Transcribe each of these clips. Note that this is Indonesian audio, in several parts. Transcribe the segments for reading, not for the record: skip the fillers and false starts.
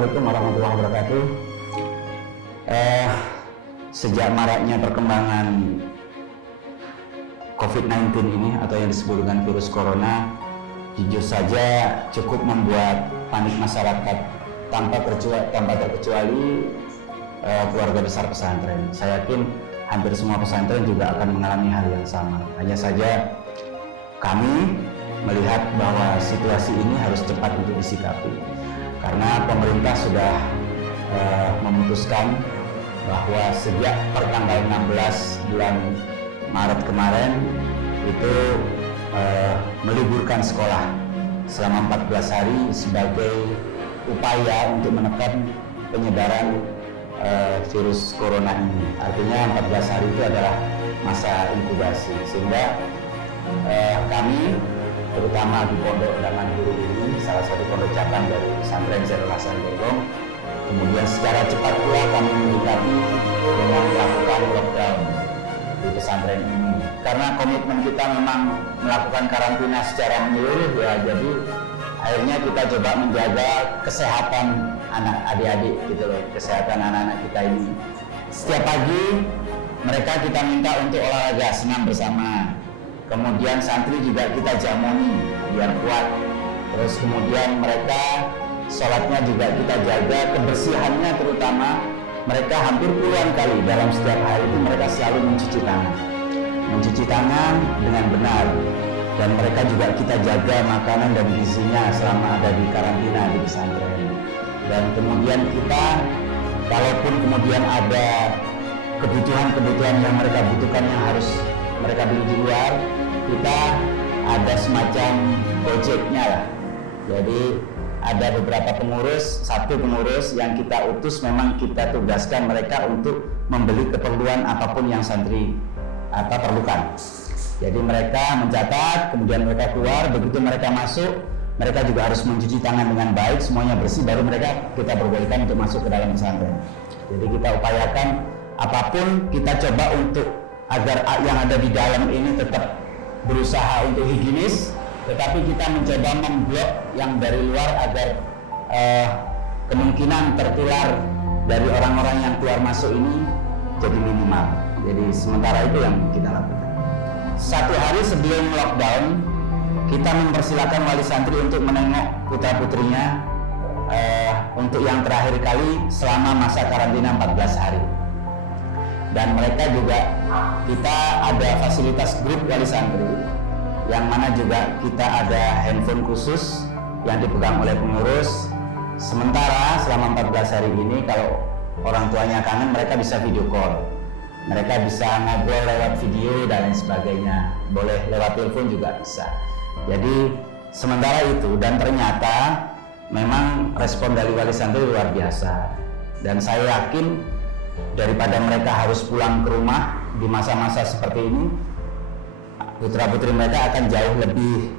Assalamualaikum warahmatullahi wabarakatuh. Sejak maraknya perkembangan COVID-19 ini atau yang disebut dengan virus corona, jujur saja cukup membuat panik masyarakat tanpa terkecuali keluarga besar pesantren. Saya yakin hampir semua pesantren juga akan mengalami hal yang sama. Hanya saja kami melihat bahwa situasi ini harus cepat untuk disikapi, karena pemerintah sudah memutuskan bahwa sejak pertanggal 16 bulan Maret kemarin itu meliburkan sekolah selama 14 hari sebagai upaya untuk menekan penyebaran virus corona ini. Artinya 14 hari itu adalah masa inkubasi, sehingga kami terutama di Pondok Daman Guru ini, salah satu pondok cabang dari pesantren Zainul Hasan Degong, kemudian secara cepat pula kami menyikapi dengan melakukan lockdown di pesantren ini. Karena komitmen kita memang melakukan karantina secara menyeluruh ya, jadi akhirnya kita coba menjaga kesehatan anak adik-adik gitu loh, kesehatan anak-anak kita ini. Setiap pagi mereka kita minta untuk olahraga senam bersama. Kemudian santri juga kita jamoni biar kuat. Terus kemudian mereka sholatnya juga kita jaga, kebersihannya terutama mereka hampir puluhan kali dalam setiap hari itu mereka selalu mencuci tangan dengan benar, dan mereka juga kita jaga makanan dan gizinya selama ada di karantina di pesantren. Dan kemudian kita, kalaupun kemudian ada kebutuhan yang mereka butuhkan yang harus mereka beli di luar, kita ada semacam gojeknya lah. Jadi ada beberapa pengurus, satu pengurus yang kita utus, memang kita tugaskan mereka untuk membeli keperluan apapun yang santri perlukan. Jadi mereka mencatat, kemudian mereka keluar, begitu mereka masuk, mereka juga harus mencuci tangan dengan baik, semuanya bersih, baru mereka kita perbolehkan untuk masuk ke dalam pesantren. Jadi kita upayakan apapun, kita coba untuk agar yang ada di dalam ini tetap berusaha untuk higienis, tetapi kita mencoba memblok yang dari luar agar kemungkinan tertular dari orang-orang yang keluar masuk ini jadi minimal. Jadi sementara itu yang kita lakukan. Satu hari sebelum lockdown, kita mempersilakan wali santri untuk menengok putra putrinya untuk yang terakhir kali selama masa karantina 14 hari. Dan mereka juga, kita ada fasilitas grup wali santri yang mana juga kita ada handphone khusus yang dipegang oleh pengurus. Sementara selama 14 hari ini kalau orang tuanya kangen, mereka bisa video call, mereka bisa ngobrol lewat video dan lain sebagainya, boleh lewat telepon juga bisa. Jadi sementara itu, dan ternyata memang respon dari wali santri luar biasa, dan saya yakin daripada mereka harus pulang ke rumah di masa-masa seperti ini, putra-putri mereka akan jauh lebih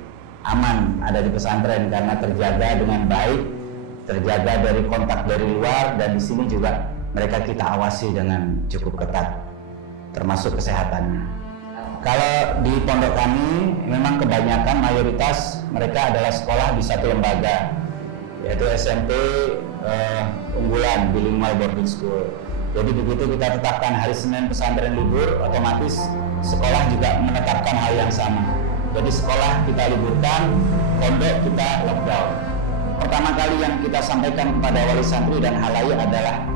aman ada di pesantren karena terjaga dengan baik, terjaga dari kontak dari luar, dan di sini juga mereka kita awasi dengan cukup ketat, termasuk kesehatannya. Kalau di pondok kami memang kebanyakan mayoritas mereka adalah sekolah di satu lembaga, yaitu SMP unggulan bilingual boarding school. Jadi begitu kita tetapkan hari Senin pesantren libur, otomatis sekolah juga menetapkan hal yang sama. Jadi sekolah kita liburkan, pondok kita lockdown. Pertama kali yang kita sampaikan kepada wali santri dan halayak adalah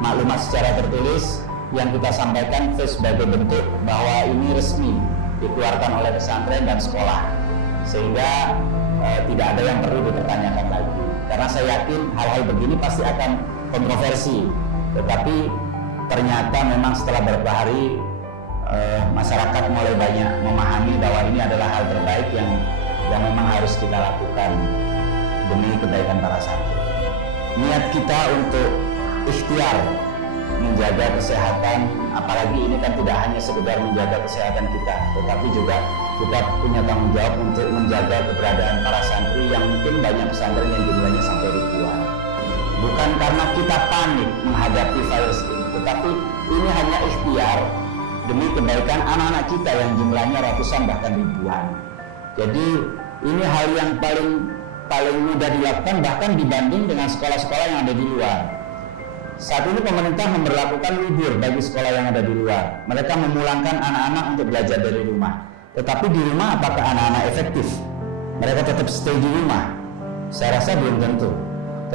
maklumat secara tertulis yang kita sampaikan sebagai bentuk bahwa ini resmi dikeluarkan oleh pesantren dan sekolah, sehingga tidak ada yang perlu dipertanyakan lagi. Karena saya yakin hal-hal begini pasti akan kontroversi, tetapi ternyata memang setelah beberapa hari masyarakat mulai banyak memahami bahwa ini adalah hal terbaik yang memang harus kita lakukan demi kebaikan para santri. Niat kita untuk ikhtiar menjaga kesehatan, apalagi ini kan tidak hanya sekedar menjaga kesehatan kita, tetapi juga kita punya tanggung jawab untuk menjaga keberadaan para santri yang mungkin banyak pesantren yang jumlahnya sampai ribuan. Bukan karena kita panik menghadapi virus ini, tetapi ini hanya ikhtiar demi kebaikan anak-anak kita yang jumlahnya ratusan bahkan ribuan. Jadi ini hal yang paling paling mudah dilakukan bahkan dibanding dengan sekolah-sekolah yang ada di luar. Saat ini pemerintah memberlakukan libur bagi sekolah yang ada di luar. Mereka memulangkan anak-anak untuk belajar dari rumah. Tetapi di rumah apakah anak-anak efektif? Mereka tetap stay di rumah? Saya rasa belum tentu.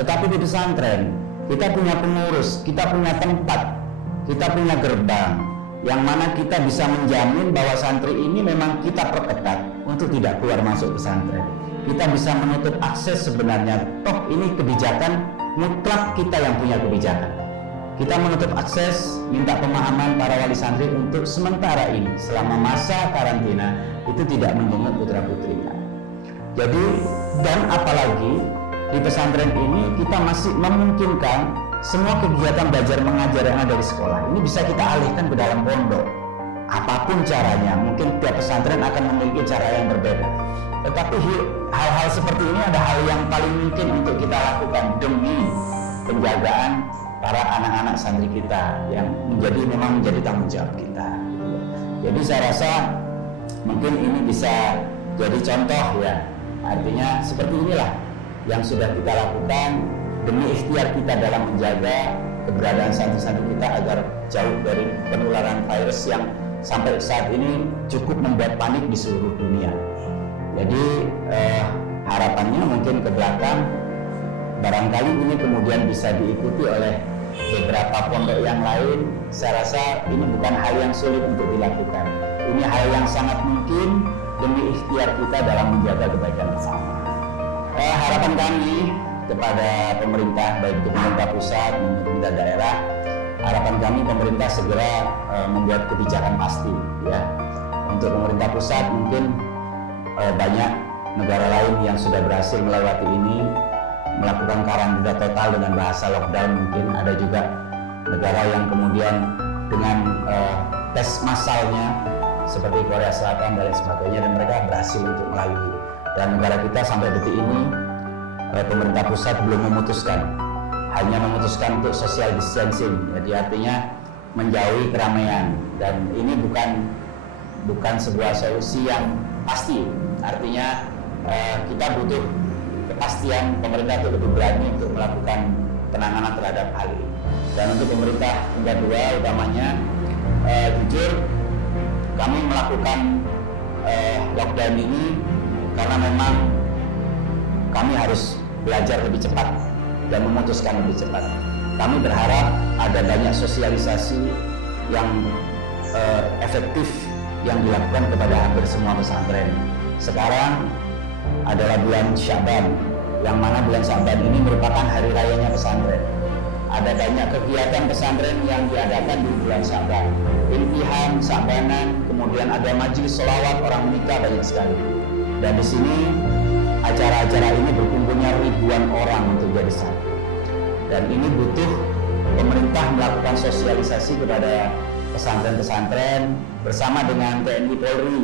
Tetapi di pesantren, kita punya pengurus, kita punya tempat, kita punya gerbang, yang mana kita bisa menjamin bahwa santri ini memang kita perketat untuk tidak keluar masuk pesantren. Kita bisa menutup akses sebenarnya. Toh ini kebijakan mutlak kita yang punya kebijakan. Kita menutup akses, minta pemahaman para wali santri untuk sementara ini, selama masa karantina, itu tidak menjenguk putra putrinya. Jadi, dan apalagi di pesantren ini kita masih memungkinkan semua kegiatan belajar mengajar yang ada di sekolah ini bisa kita alihkan ke dalam pondok. Apapun caranya, mungkin tiap pesantren akan memiliki cara yang berbeda. Tetapi hal-hal seperti ini ada hal yang paling mungkin untuk kita lakukan demi penjagaan para anak-anak santri kita yang memang menjadi tanggung jawab kita. Jadi saya rasa mungkin ini bisa jadi contoh ya. Artinya seperti inilah yang sudah kita lakukan demi ikhtiar kita dalam menjaga keberadaan santri-santri kita agar jauh dari penularan virus yang sampai saat ini cukup membuat panik di seluruh dunia. Jadi harapannya mungkin ke belakang barangkali ini kemudian bisa diikuti oleh beberapa pondok yang lain. Saya rasa ini bukan hal yang sulit untuk dilakukan. Ini hal yang sangat mungkin demi ikhtiar kita dalam menjaga kebaikan bersama. Harapan kami kepada pemerintah, baik itu pemerintah pusat maupun pemerintah daerah, harapan kami pemerintah segera membuat kebijakan pasti ya. Untuk pemerintah pusat mungkin banyak negara lain yang sudah berhasil melewati ini, melakukan karantina total dengan bahasa lockdown. Mungkin ada juga negara yang kemudian dengan tes massalnya seperti Korea Selatan dan lain sebagainya, dan mereka berhasil untuk melalui. Dan negara kita sampai detik ini pemerintah pusat belum memutuskan, hanya memutuskan untuk social distancing, jadi artinya menjauhi keramaian. Dan ini bukan sebuah solusi yang pasti. Artinya kita butuh kepastian pemerintah itu lebih berani untuk melakukan penanganan terhadap hal ini. Dan untuk pemerintah tingkat 2 utamanya, jujur kami melakukan lockdown ini karena memang kami harus belajar lebih cepat dan memutuskan lebih cepat. Kami berharap ada banyak sosialisasi yang efektif yang dilakukan kepada hampir semua pesantren. Sekarang adalah bulan Syaban, yang mana bulan Syaban ini merupakan hari rayanya pesantren. Ada banyak kegiatan pesantren yang diadakan di bulan Syaban, intihan, Syabanan, kemudian ada majelis sholawat, orang menikah, banyak sekali. Dan di sini acara-acara ini berkumpulnya ribuan orang untuk jadi satu. Dan ini butuh pemerintah melakukan sosialisasi kepada pesantren-pesantren bersama dengan TNI Polri,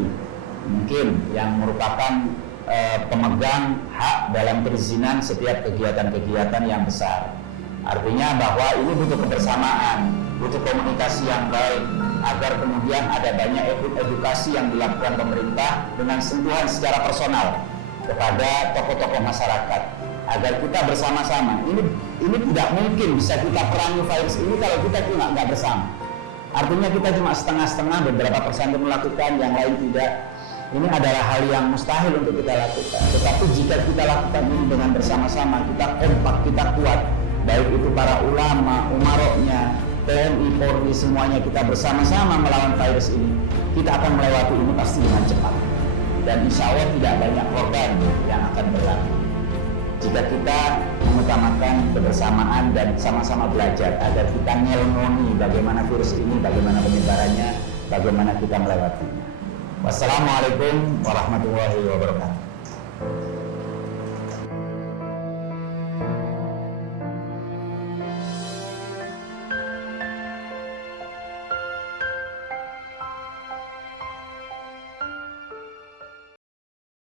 mungkin yang merupakan pemegang hak dalam perizinan setiap kegiatan-kegiatan yang besar. Artinya bahwa ini butuh kebersamaan, butuh komunikasi yang baik, agar kemudian ada banyak edukasi yang dilakukan pemerintah dengan sentuhan secara personal kepada tokoh-tokoh masyarakat, agar kita bersama-sama. Ini tidak mungkin bisa kita perangi virus ini kalau kita cuma nggak bersama. Artinya kita cuma setengah-setengah, beberapa pesantren melakukan, yang lain tidak. Ini adalah hal yang mustahil untuk kita lakukan. Tetapi jika kita lakukan ini dengan bersama-sama, kita kompak, kita kuat, baik itu para ulama, umaroknya, TNI, Polri, semuanya kita bersama-sama melawan virus ini, kita akan melewati ini pasti dengan cepat. Dan insya Allah tidak banyak korban yang akan berlaku jika kita mengutamakan kebersamaan dan sama-sama belajar agar kita ngelmoni bagaimana virus ini, bagaimana penyebarannya, bagaimana kita melewatinya. Wassalamualaikum warahmatullahi wabarakatuh.